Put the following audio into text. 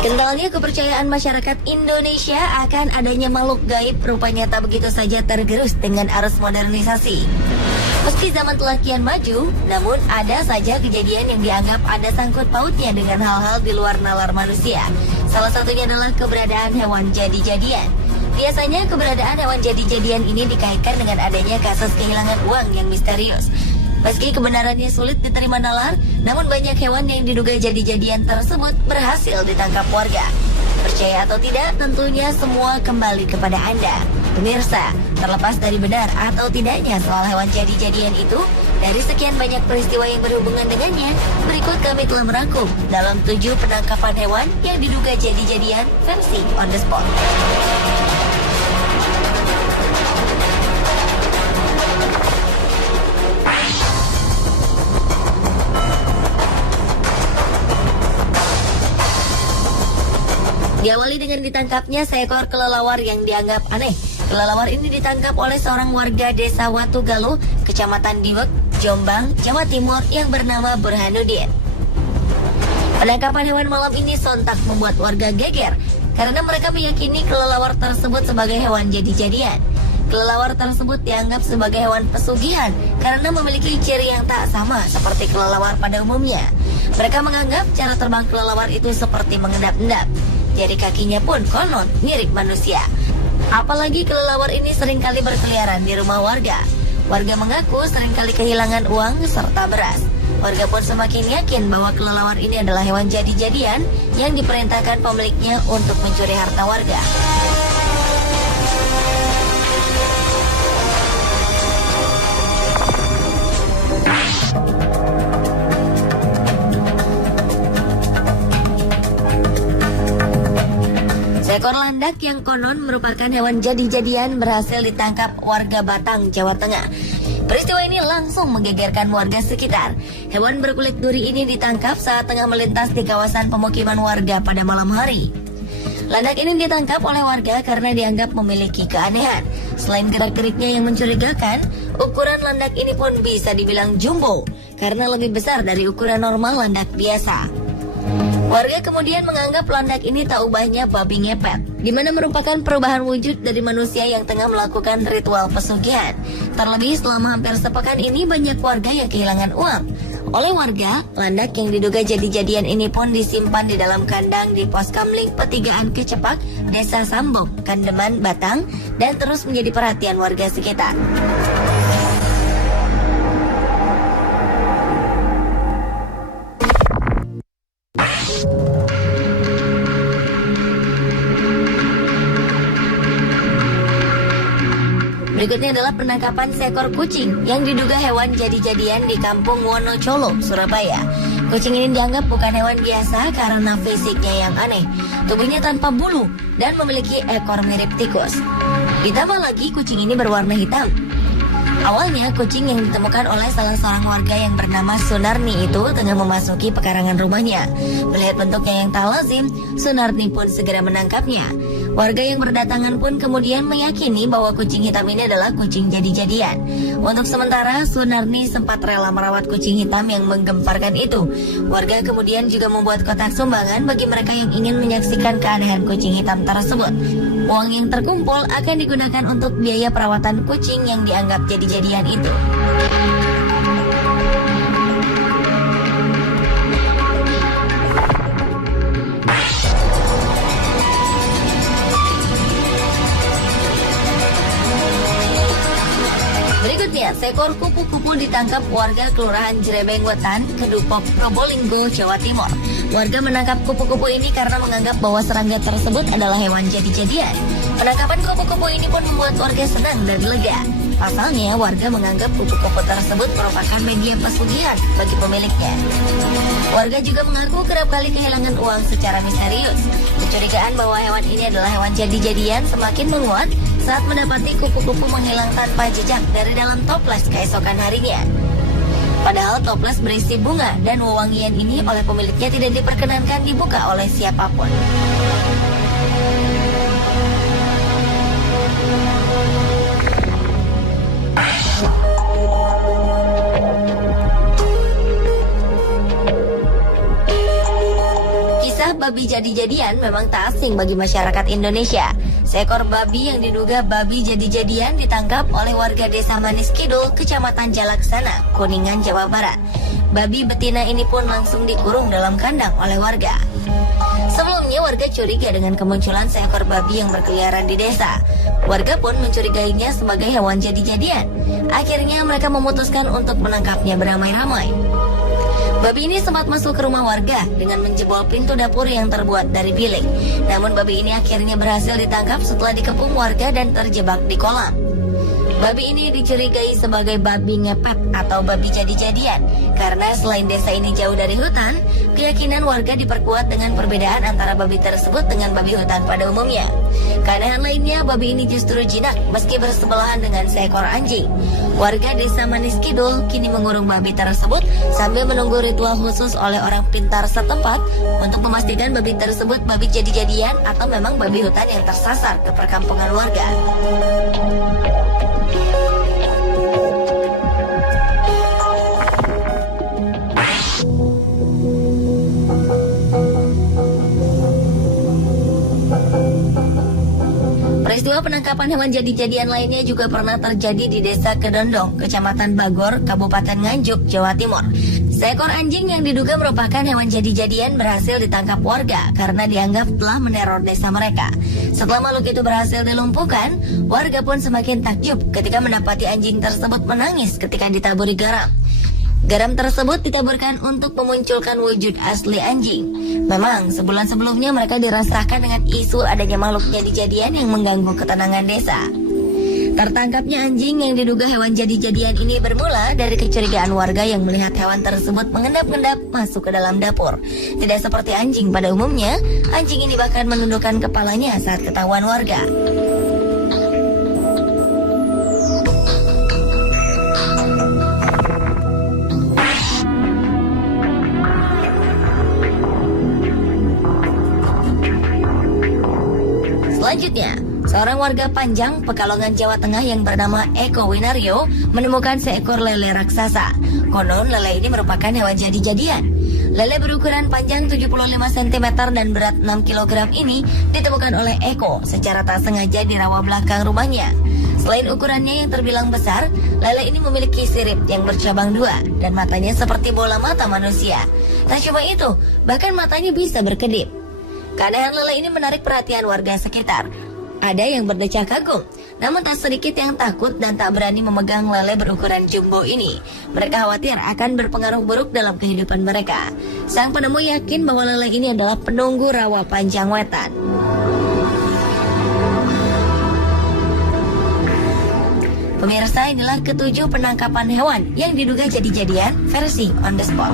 Kentalnya kepercayaan masyarakat Indonesia akan adanya makhluk gaib rupanya tak begitu saja tergerus dengan arus modernisasi. Meski zaman telah kian maju, namun ada saja kejadian yang dianggap ada sangkut pautnya dengan hal-hal di luar nalar manusia. Salah satunya adalah keberadaan hewan jadi-jadian. Biasanya keberadaan hewan jadi-jadian ini dikaitkan dengan adanya kasus kehilangan uang yang misterius. Meski kebenarannya sulit diterima nalar, namun banyak hewan yang diduga jadi-jadian tersebut berhasil ditangkap warga. Percaya atau tidak, tentunya semua kembali kepada Anda. Pemirsa, terlepas dari benar atau tidaknya soal hewan jadi-jadian itu, dari sekian banyak peristiwa yang berhubungan dengannya, berikut kami telah merangkum dalam 7 penangkapan hewan yang diduga jadi-jadian versi on the spot. Diawali dengan ditangkapnya seekor kelelawar yang dianggap aneh. Kelelawar ini ditangkap oleh seorang warga desa Watugaluh, Kecamatan Diwek, Jombang, Jawa Timur yang bernama Burhanuddin. Penangkapan hewan malam ini sontak membuat warga geger karena mereka meyakini kelelawar tersebut sebagai hewan jadi-jadian. Kelelawar tersebut dianggap sebagai hewan pesugihan karena memiliki ciri yang tak sama seperti kelelawar pada umumnya. Mereka menganggap cara terbang kelelawar itu seperti mengendap-endap. Jari kakinya pun konon mirip manusia. Apalagi kelelawar ini seringkali berkeliaran di rumah warga. Warga mengaku seringkali kehilangan uang serta beras. Warga pun semakin yakin bahwa kelelawar ini adalah hewan jadi-jadian yang diperintahkan pemiliknya untuk mencuri harta warga. Seekor landak yang konon merupakan hewan jadi-jadian berhasil ditangkap warga Batang, Jawa Tengah. Peristiwa ini langsung menggegerkan warga sekitar. Hewan berkulit duri ini ditangkap saat tengah melintas di kawasan pemukiman warga pada malam hari. Landak ini ditangkap oleh warga karena dianggap memiliki keanehan. Selain gerak-geriknya yang mencurigakan, ukuran landak ini pun bisa dibilang jumbo karena lebih besar dari ukuran normal landak biasa. Warga kemudian menganggap landak ini tak ubahnya babi ngepet, di mana merupakan perubahan wujud dari manusia yang tengah melakukan ritual pesugihan. Terlebih selama hampir sepekan ini banyak warga yang kehilangan uang. Oleh warga, landak yang diduga jadi-jadian ini pun disimpan di dalam kandang di pos Kamling Petigaan Kecepak, Desa Sambong, Kandeman, Batang, dan terus menjadi perhatian warga sekitar. Berikutnya adalah penangkapan seekor kucing yang diduga hewan jadi-jadian di Kampung Wonocolo, Surabaya. Kucing ini dianggap bukan hewan biasa karena fisiknya yang aneh. Tubuhnya tanpa bulu dan memiliki ekor mirip tikus. Ditambah lagi kucing ini berwarna hitam. Awalnya kucing yang ditemukan oleh salah seorang warga yang bernama Sunarni itu tengah memasuki pekarangan rumahnya. Melihat bentuknya yang tak lazim, Sunarni pun segera menangkapnya. Warga yang berdatangan pun kemudian meyakini bahwa kucing hitam ini adalah kucing jadi-jadian. Untuk sementara, Sunarni sempat rela merawat kucing hitam yang menggemparkan itu. Warga kemudian juga membuat kotak sumbangan bagi mereka yang ingin menyaksikan keanehan kucing hitam tersebut. Uang yang terkumpul akan digunakan untuk biaya perawatan kucing yang dianggap jadi-jadian itu. Berikutnya, seekor kupu-kupu ditangkap warga Kelurahan Jerebeng Wetan, Kedupok, Probolinggo, Jawa Timur. Warga menangkap kupu-kupu ini karena menganggap bahwa serangga tersebut adalah hewan jadi-jadian. Penangkapan kupu-kupu ini pun membuat warga senang dan lega. Pasalnya, warga menganggap kupu-kupu tersebut merupakan media pesugihan bagi pemiliknya. Warga juga mengaku kerap kali kehilangan uang secara misterius. Kecurigaan bahwa hewan ini adalah hewan jadi-jadian semakin menguat saat mendapati kupu-kupu menghilang tanpa jejak dari dalam toples keesokan harinya. Padahal toples berisi bunga dan wewangian ini oleh pemiliknya tidak diperkenankan dibuka oleh siapapun. babi jadi-jadian memang tak asing bagi masyarakat Indonesia. Seekor babi yang diduga babi jadi-jadian ditangkap oleh warga Desa Manis Kidul, Kecamatan Jalaksana, Kuningan, Jawa Barat. Babi betina ini pun langsung dikurung dalam kandang oleh warga. Sebelumnya warga curiga dengan kemunculan seekor babi yang berkeliaran di desa. Warga pun mencurigainya sebagai hewan jadi-jadian. Akhirnya mereka memutuskan untuk menangkapnya beramai-ramai. Babi ini sempat masuk ke rumah warga dengan menjebol pintu dapur yang terbuat dari bilik. Namun babi ini akhirnya berhasil ditangkap setelah dikepung warga dan terjebak di kolam. Babi ini dicurigai sebagai babi ngepet atau babi jadi-jadian karena selain desa ini jauh dari hutan, keyakinan warga diperkuat dengan perbedaan antara babi tersebut dengan babi hutan pada umumnya. Keanehan lainnya, babi ini justru jinak meski bersebelahan dengan seekor anjing. Warga Desa Manis Kidul kini mengurung babi tersebut sambil menunggu ritual khusus oleh orang pintar setempat untuk memastikan babi tersebut babi jadi-jadian atau memang babi hutan yang tersasar ke perkampungan warga. Peristiwa penangkapan hewan jadi-jadian lainnya juga pernah terjadi di Desa Kedondong, Kecamatan Bagor, Kabupaten Nganjuk, Jawa Timur. Seekor anjing yang diduga merupakan hewan jadi-jadian berhasil ditangkap warga karena dianggap telah meneror desa mereka. Setelah makhluk itu berhasil dilumpuhkan, warga pun semakin takjub ketika mendapati anjing tersebut menangis ketika ditaburi garam. Garam tersebut ditaburkan untuk memunculkan wujud asli anjing. Memang sebulan sebelumnya mereka dirasakan dengan isu adanya makhluk jadi-jadian yang mengganggu ketenangan desa. Tertangkapnya anjing yang diduga hewan jadi-jadian ini bermula dari kecurigaan warga yang melihat hewan tersebut mengendap-endap masuk ke dalam dapur. Tidak seperti anjing pada umumnya, anjing ini bahkan menundukkan kepalanya saat ketahuan warga. Selanjutnya, seorang warga Panjang, Pekalongan, Jawa Tengah yang bernama Eko Winario menemukan seekor lele raksasa. Konon lele ini merupakan hewan jadi-jadian. Lele berukuran panjang 75 cm dan berat 6 kg ini ditemukan oleh Eko secara tak sengaja di rawa belakang rumahnya. Selain ukurannya yang terbilang besar, lele ini memiliki sirip yang bercabang dua dan matanya seperti bola mata manusia. Tak cuma itu, bahkan matanya bisa berkedip. Keanehan lele ini menarik perhatian warga sekitar. Ada yang berdecak kagum, namun tak sedikit yang takut dan tak berani memegang lele berukuran jumbo ini. Mereka khawatir akan berpengaruh buruk dalam kehidupan mereka. Sang penemu yakin bahwa lele ini adalah penunggu rawa Panjang Wetan. Pemirsa, inilah ketujuh penangkapan hewan yang diduga jadi-jadian versi on the spot.